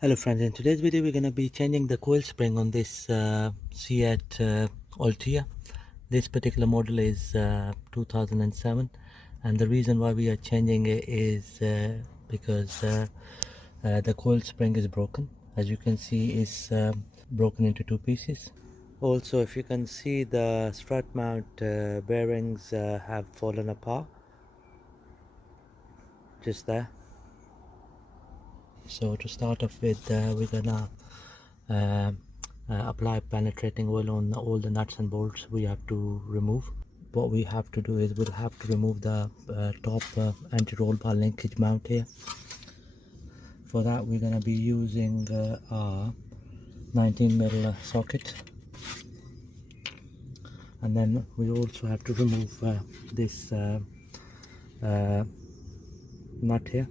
Hello friends, in today's video we're going to be changing the coil spring on this Seat Altea. This particular model is 2007, and the reason why we are changing it is because the coil spring is broken. As you can see, it's broken into two pieces. Also, if you can see, the strut mount bearings have fallen apart just there. So to start off with, we're gonna apply penetrating oil on all the nuts and bolts we have to remove. What we have to do is we'll have to remove the top anti-roll bar linkage mount here. For that we're gonna be using our 19mm socket, and then we also have to remove this nut here.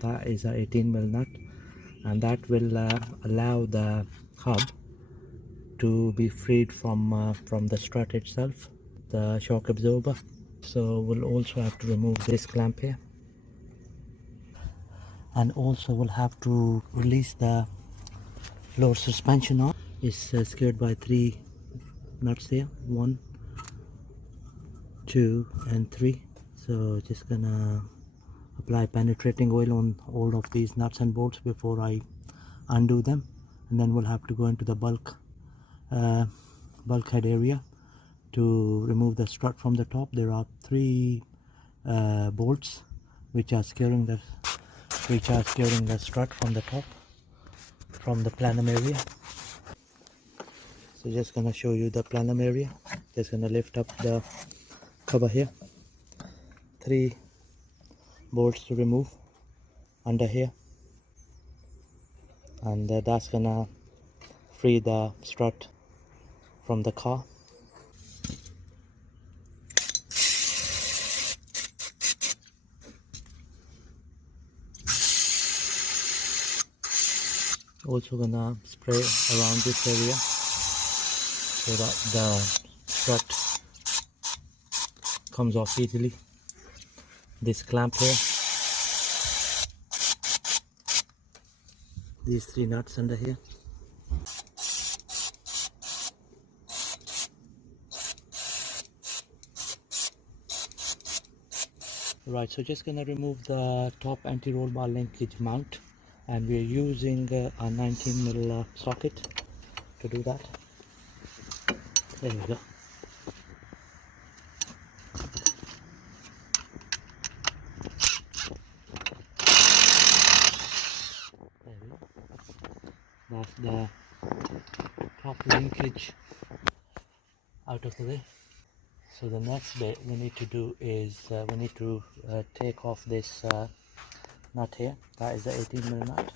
That is a 18mm nut, and that will allow the hub to be freed from the strut itself, the shock absorber. So we'll also have to remove this clamp here, and also we'll have to release the floor suspension arm. It's secured by 3 nuts here, 1, 2 and 3. So just gonna apply penetrating oil on all of these nuts and bolts before I undo them, and then we'll have to go into the bulkhead area to remove the strut from the top. There are 3 bolts which are securing the strut from the top, from the plenum area. So just gonna show you the plenum area. Just gonna lift up the cover here. 3 bolts to remove under here, and that's gonna free the strut from the car. Also gonna spray around this area so that the strut comes off easily. This clamp here, these 3 nuts under here. Right, so just gonna remove the top anti-roll bar linkage mount, and we're using a 19mm socket to do that. There we go. There we go. That's the top linkage out of the way. So the next bit we need to do is we need to take off this nut here. That is the 18mm nut.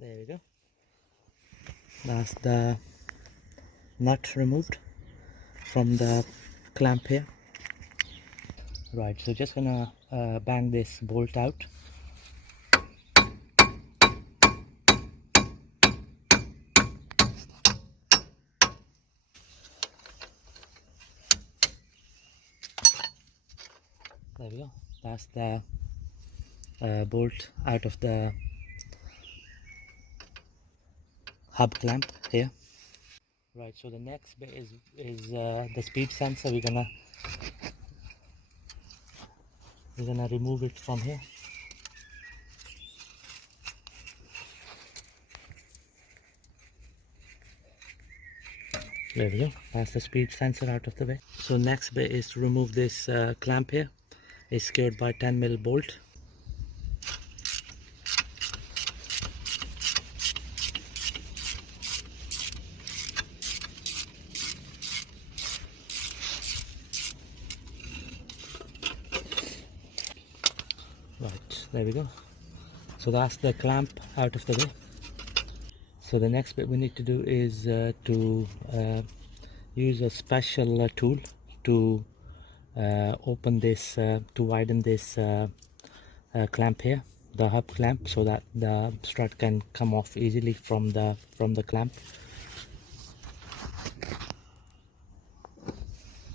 There we go. That's the nut removed from the clamp here. Right, so just gonna bang this bolt out. There we go. That's the bolt out of the hub clamp here. Right, so the next bit is the speed sensor. We're gonna remove it from here. There we go. That's the speed sensor out of the way. So next bit is to remove this clamp here. It's secured by 10mm bolt. Right, there we go. So that's the clamp out of the way. So the next bit we need to do is to use a special tool to open this, to widen this clamp here, the hub clamp, so that the strut can come off easily from the clamp.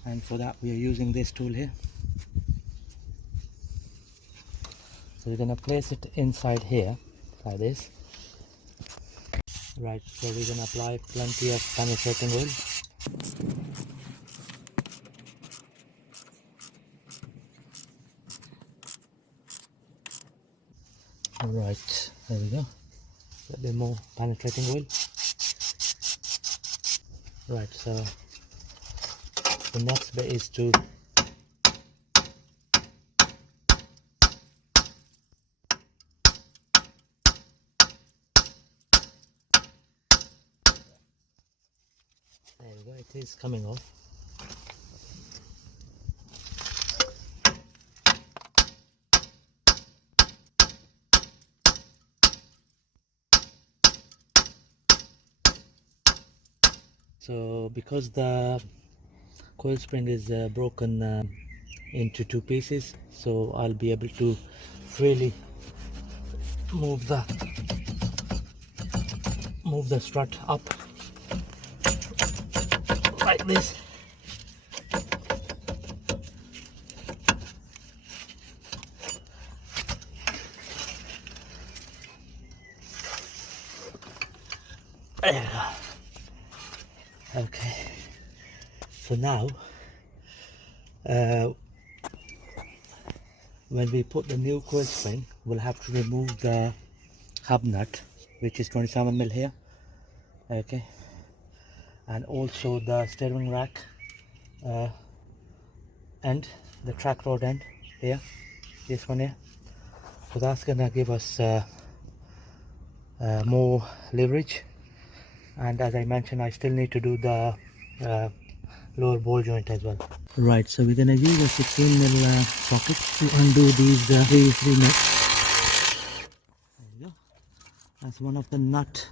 and for that we are using this tool here. So we're going to place it inside here like this. Right, so we're going to apply plenty of penetrating oil. Right, there we go. A bit more penetrating oil. Right, so the next bit is to there we go, it is coming off. So because the coil spring is broken into two pieces, so I'll be able to freely move the strut up like this. There we go. Okay, so now when we put the new coil spring, we'll have to remove the hub nut, which is 27mm here. Okay, and also the steering rack and the track rod end here, this one here. So that's gonna give us more leverage. And as I mentioned, I still need to do the lower ball joint as well. Right, so we're gonna use a 16mm socket to undo these three nuts. There we go. That's one of the nut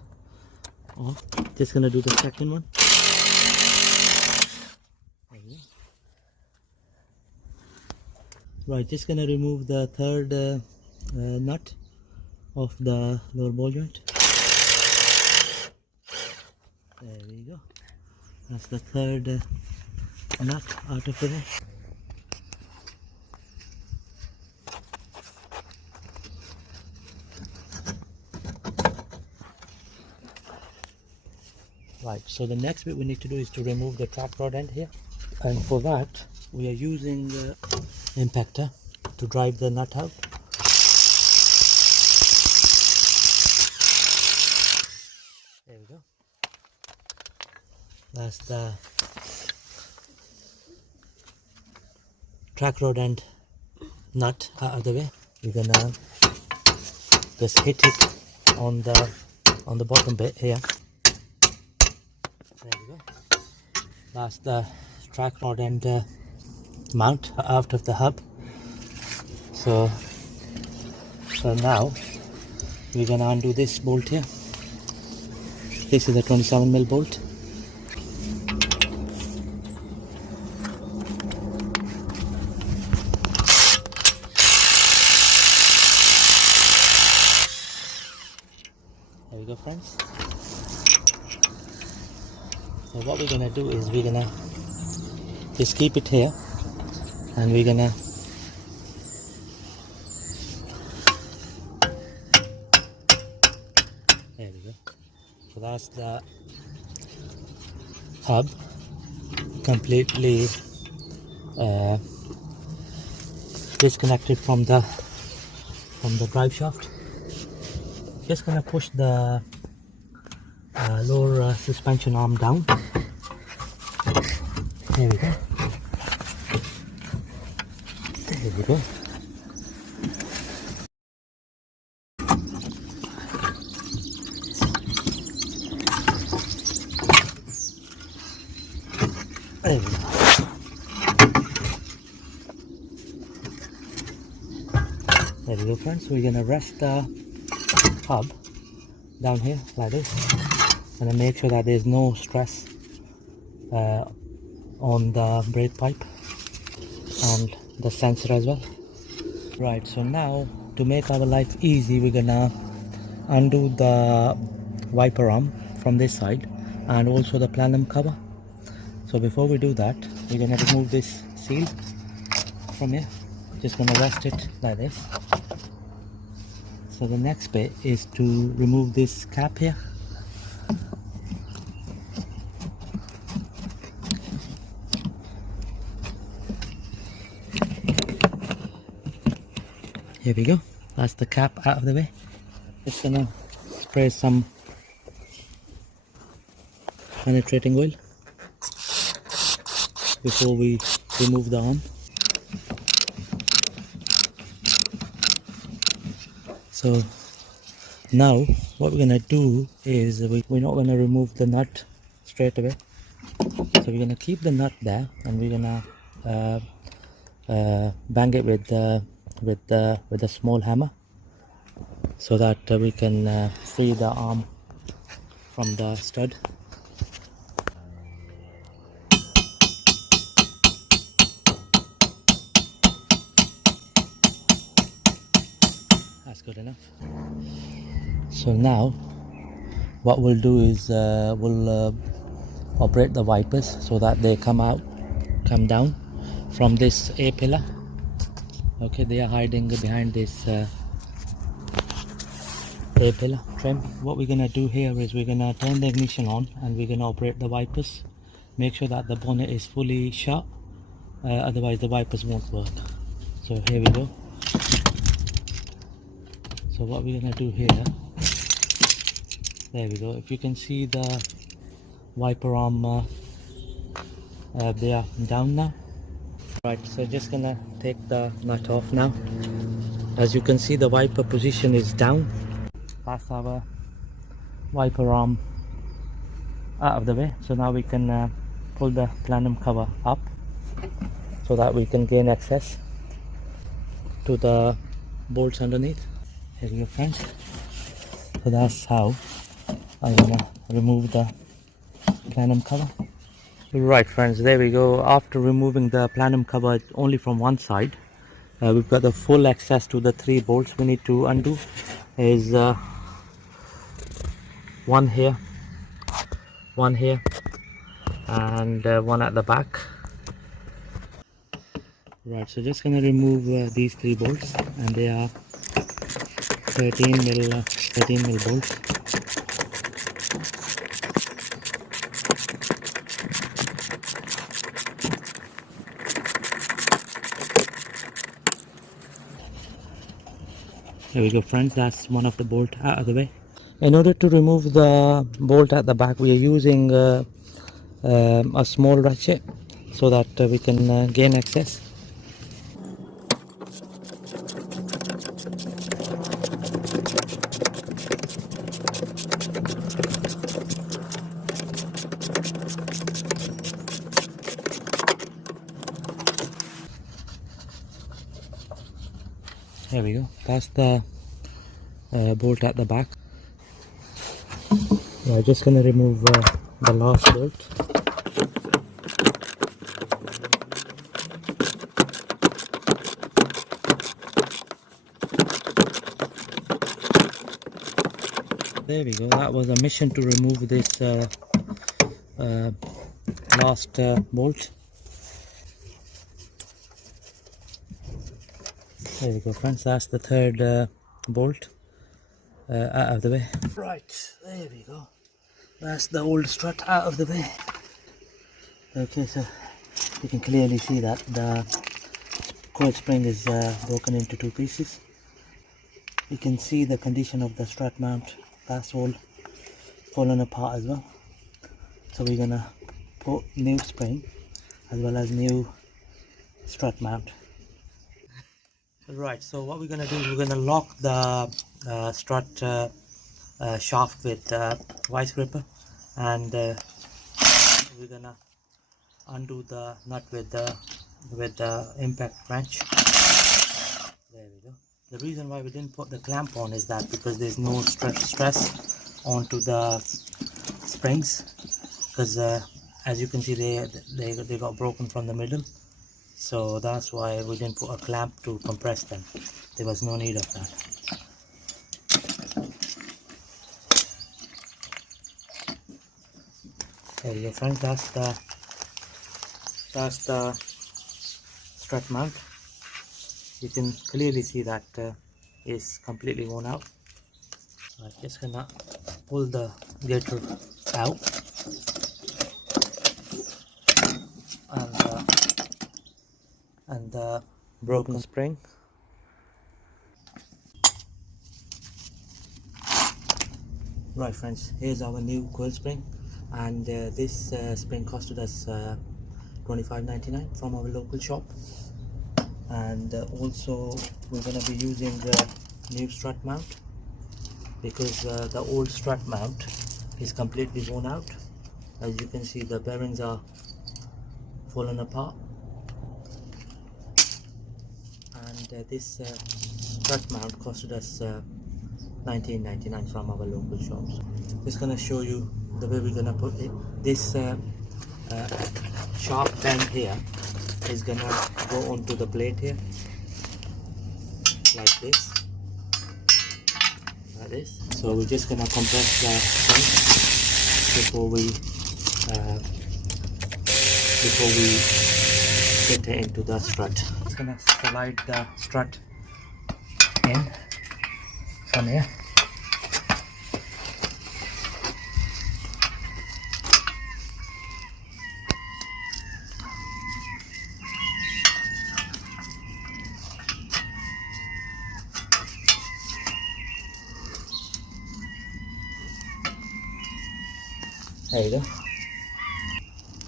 off. Just gonna do the second one. There we go. Right, just gonna remove the third nut of the lower ball joint. There we go. That's the third nut out of it. Right, so the next bit we need to do is to remove the track rod end here, and for that we are using the impactor to drive the nut out. There we go. That's the track rod end nut out of the way. We're gonna just hit it on the bottom bit here. There we go. That's the track rod end mount out of the hub. So now we're gonna undo this bolt here. This is a 27mm bolt. There we go, friends. So what we're gonna do is we're gonna just keep it here, and we're gonna there we go. So that's the hub completely disconnected from the drive shaft. Just gonna push the lower suspension arm down. There we go. There we go. There we go. There we go, friends. We're gonna rest the hub down here like this, and then make sure that there's no stress on the brake pipe and the sensor as well. Right, so now to make our life easy, we're gonna undo the wiper arm from this side and also the plenum cover. So before we do that, we're going to remove this seal from here. Just going to rest it like this. So the next bit is to remove this cap here. Here we go. That's the cap out of the way. Just gonna spray some penetrating oil before we remove the arm. So now what we're gonna do is we're not gonna remove the nut straight away. So we're gonna keep the nut there, and we're gonna bang it with a small hammer, so that we can free the arm from the stud. That's good enough. So now what we'll do is we'll operate the wipers so that they come down from this A pillar. Okay, they are hiding behind this A pillar trim. What we're gonna do here is we're gonna turn the ignition on, and we're gonna operate the wipers. Make sure that the bonnet is fully shut, otherwise the wipers won't work. So here we go. So what we're gonna do here, there we go. If you can see the wiper arm, they are down now. Right, so just gonna take the nut off now. As you can see, the wiper position is down. That's our wiper arm out of the way. So now we can pull the plenum cover up so that we can gain access to the bolts underneath. Here you go, friends. So that's how I'm gonna remove the plenum cover. Right, friends, there we go. After removing the plenum cover only from one side, we've got the full access to the 3 bolts. We need to undo is one here, and one at the back. Right, so just gonna remove these 3 bolts, and they are 13 mil bolts. There we go, friends. That's one of the bolt out of the way. In order to remove the bolt at the back, we are using a small ratchet so that we can gain access. There we go. That's the bolt at the back. We're just going to remove the last bolt. There we go. That was a mission to remove this last bolt. There we go, friends. That's the 3rd bolt out of the way. Right, there we go. That's the old strut out of the way. Okay, so you can clearly see that the coil spring is broken into 2 pieces. You can see the condition of the strut mount. That's all fallen apart as well. So we're gonna put new spring as well as new strut mount. Right, so what we're gonna do is we're gonna lock the strut shaft with vice gripper, and we're gonna undo the nut with the impact wrench. There we go. The reason why we didn't put the clamp on is that because there's no stress onto the springs, because as you can see they got broken from the middle. So that's why we didn't put a clamp to compress them. There was no need of that. There you go, friends. That's the That's the strut mount. You can clearly see that is completely worn out. I'm just gonna pull the gator out, and the broken spring. Right friends, here's our new coil spring, and this spring costed us $25.99 from our local shop. And also we're going to be using the new strut mount, because the old strut mount is completely worn out. As you can see, the bearings are fallen apart, and this strut mount costed us $19.99 from our local shops. Just gonna show you the way we're gonna put it. This sharp bend here is gonna go onto the plate here, like this, So we're just gonna compress the spring before we fit it into the strut. Just gonna slide the strut in from here. There you go.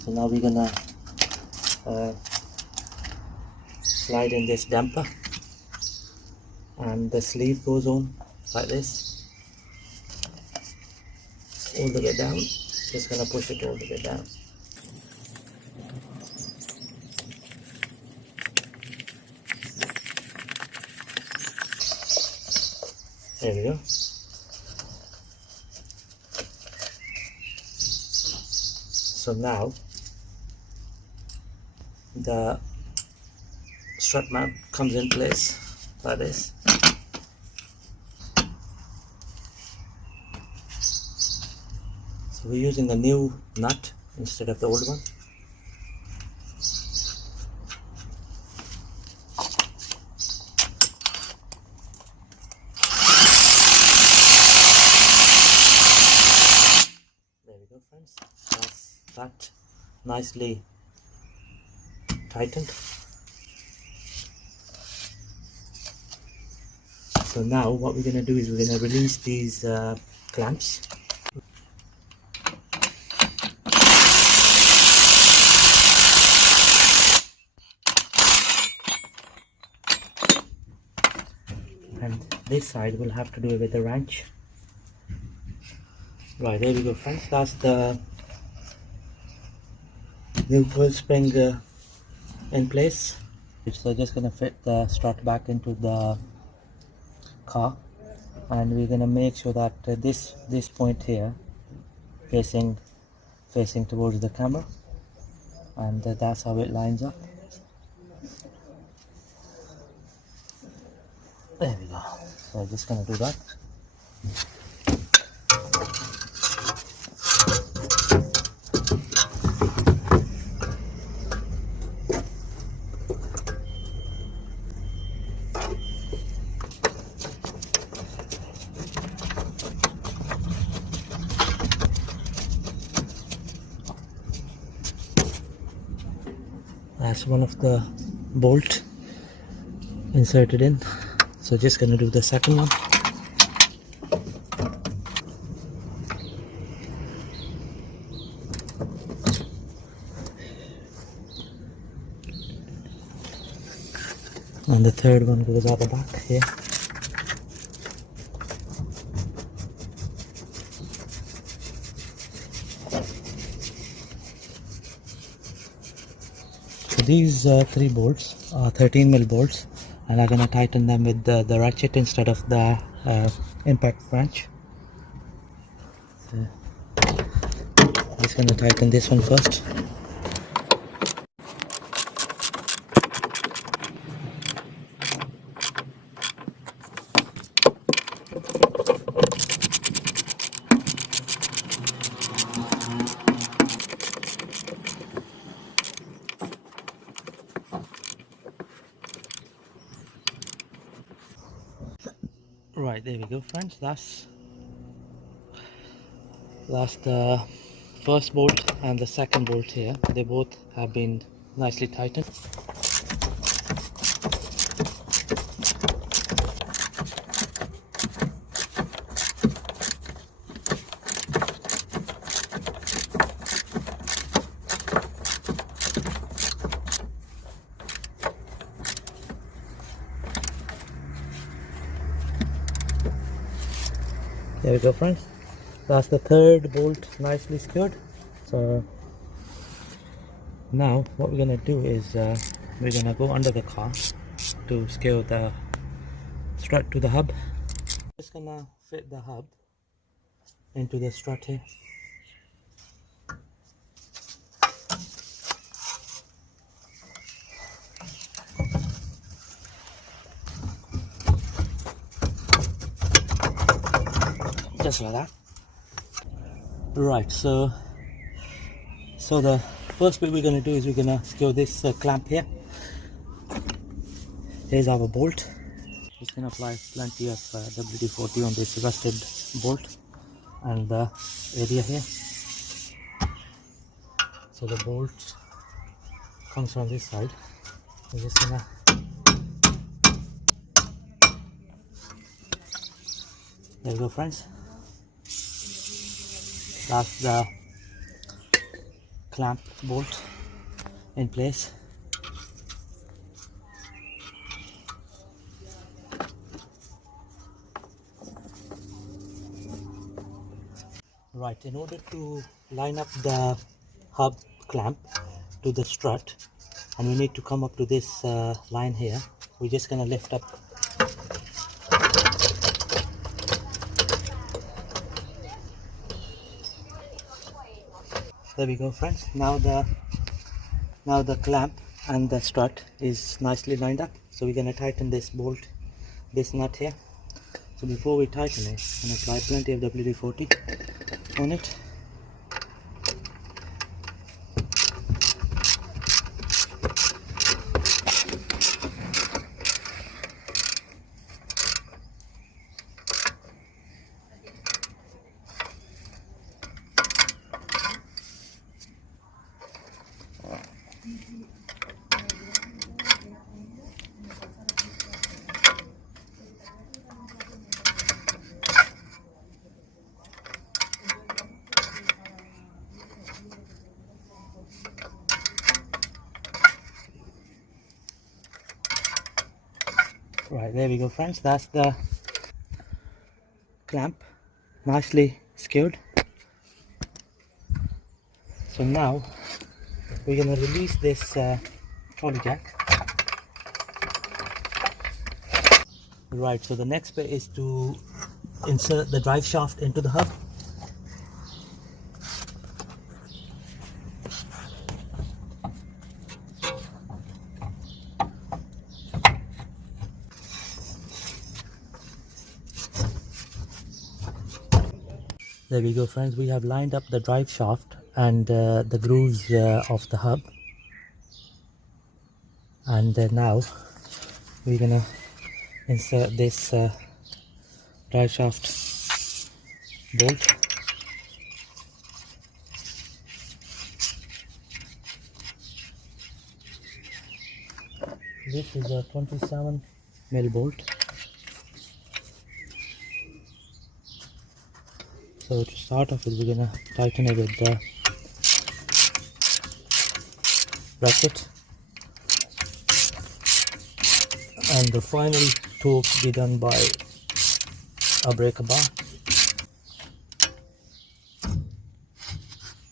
So now we're gonna slide in this damper, and the sleeve goes on like this all the way down. Just gonna push it all the way down. There we go. So now the strut mount comes in place like this. So we're using a new nut instead of the old one. There we go friends, that's that nicely tightened. So now what we're going to do is we're going to release these clamps. And this side we'll have to do it with a wrench. Right, there we go friends, that's the new coil spring in place. So just going to fit the strut back into the car, and we're going to make sure that this point here facing towards the camera, and that's how it lines up. There we go. So I'm just going to do that. That's one of the bolt inserted in, so just gonna do the second one. And the third one goes out the back here. These three bolts are 13mm bolts, and I'm going to tighten them with the ratchet instead of the impact wrench. So I'm just going to tighten this one first. Right, there we go friends, that's the first bolt and the second bolt here. They both have been nicely tightened. There we go friends, that's the third bolt nicely secured. So now what we're gonna do is we're gonna go under the car to screw the strut to the hub. Just gonna fit the hub into the strut here. Just like that. Right, so the first bit we're going to do is we're going to secure this clamp here. Here's our bolt. Just going to apply plenty of WD-40 on this rusted bolt and the area here. So the bolt comes from this side. We're just going to there we go friends, that's the clamp bolt in place. Right, in order to line up the hub clamp to the strut, and we need to come up to this line here, we're just going to lift up. There we go friends, now the clamp and the strut is nicely lined up. So we're going to tighten this bolt, this nut here. So before we tighten it, I'm going to apply plenty of WD-40 on it. Right, there we go friends, that's the clamp nicely secured. So now we're going to release this trolley jack. Right, so the next bit is to insert the drive shaft into the hub. There we go friends, we have lined up the drive shaft and the grooves of the hub, and now we're gonna insert this drive shaft bolt. This is a 27mm bolt. So to start off with, we're gonna tighten it with the bracket, and the final torque be done by a breaker bar.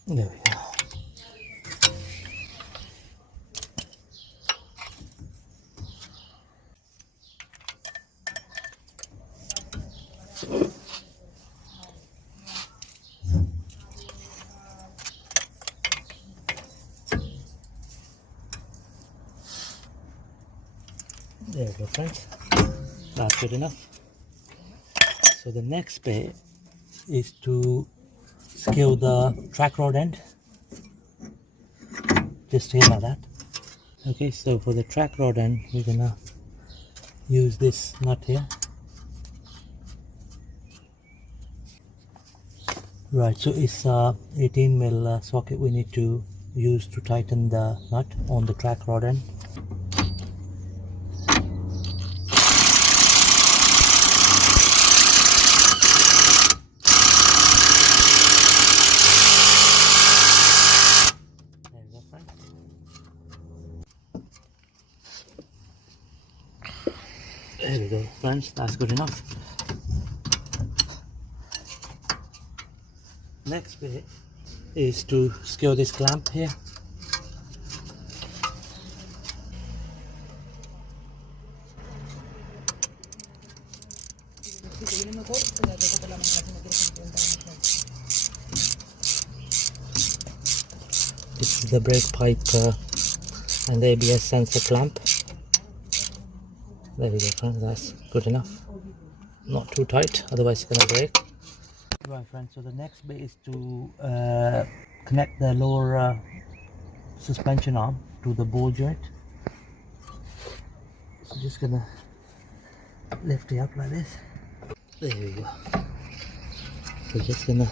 There we go. There we go friends, that's good enough. So the next bit is to secure the track rod end, just here like that. Okay, so for the track rod end, we're gonna use this nut here. Right, so it's a 18 mil socket we need to use to tighten the nut on the track rod end. There we go, friends. There we go, friends, that's good enough. Next bit is to secure this clamp here. This is the brake pipe and the ABS sensor clamp. There we go, friends, that's good enough. Not too tight, otherwise it's gonna break. Right, friends, so the next bit is to connect the lower suspension arm to the ball joint. So just gonna lift it up like this. There we go. So just gonna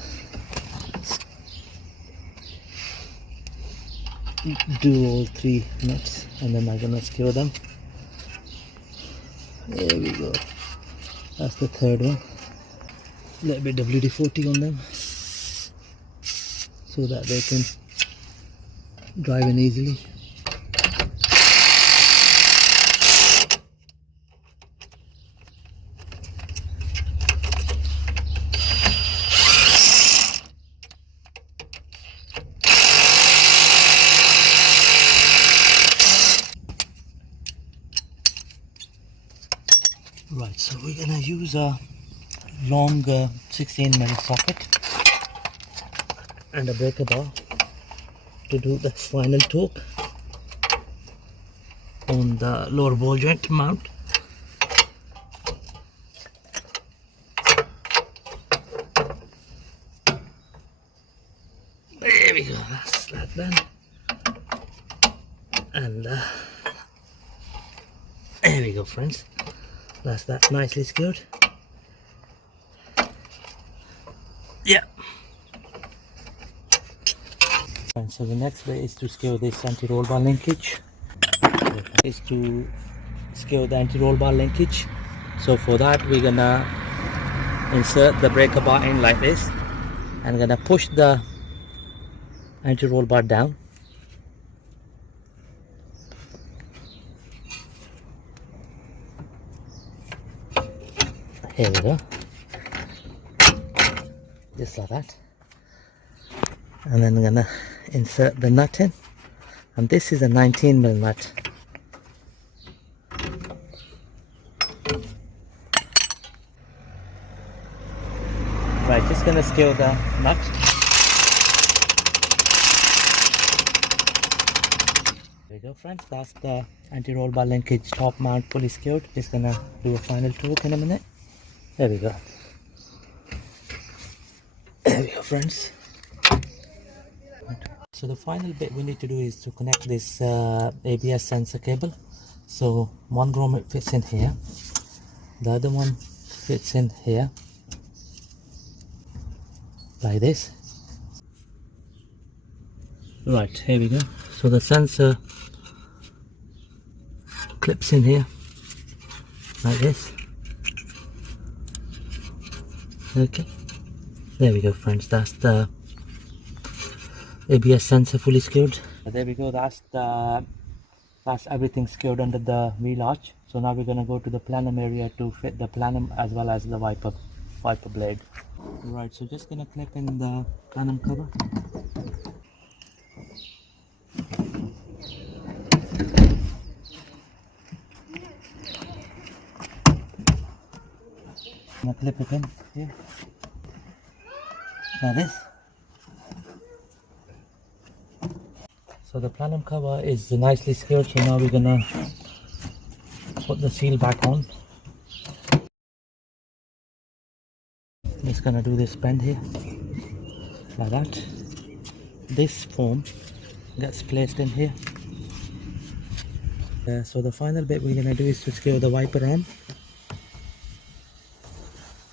do all 3 nuts and then I'm gonna secure them. There we go. That's the third one. A little bit WD-40 on them so that they can drive in easily. Right, so we're gonna use a long 16 mm socket and a breaker bar to do the final torque on the lower ball joint mount. There we go, that's that done. And there we go, friends. That's that nicely secured. Yeah. And so the next way is to secure this anti-roll bar linkage. Is to secure the anti-roll bar linkage. So for that we're gonna insert the breaker bar in like this and gonna push the anti-roll bar down. Here we go, just like that, and then I'm gonna insert the nut in, and this is a 19 mm nut. Right, just gonna secure the nut. There we go, friends, that's the anti-roll bar linkage top mount fully secured. Just gonna do a final torque in a minute. There we go. There we go, friends. So the final bit we need to do is to connect this ABS sensor cable. So one grommet fits in here, the other one fits in here like this. Right, here we go. So the sensor clips in here like this. Okay, there we go, friends, that's the ABS sensor fully secured. There we go, that's everything secured under the wheel arch. So now we're going to go to the plenum area to fit the plenum as well as the wiper blade. Right, so just going to clip in the plenum cover. I'm going to clip it in here like this. So the plenum cover is nicely secured, so now we're gonna put the seal back on. Just gonna do this bend here like that. This foam gets placed in here. So the final bit we're gonna do is to secure the wiper arm.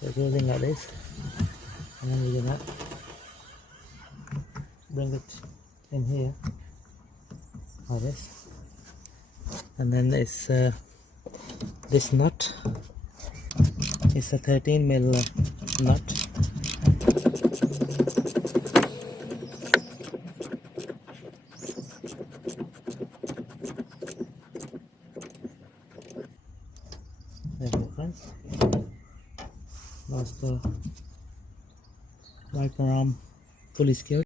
So it goes in like this, and then we're gonna bring it in here like this, and then it's this nut is a 13mm nut. There you go, friends. That's the wiper arm fully secured.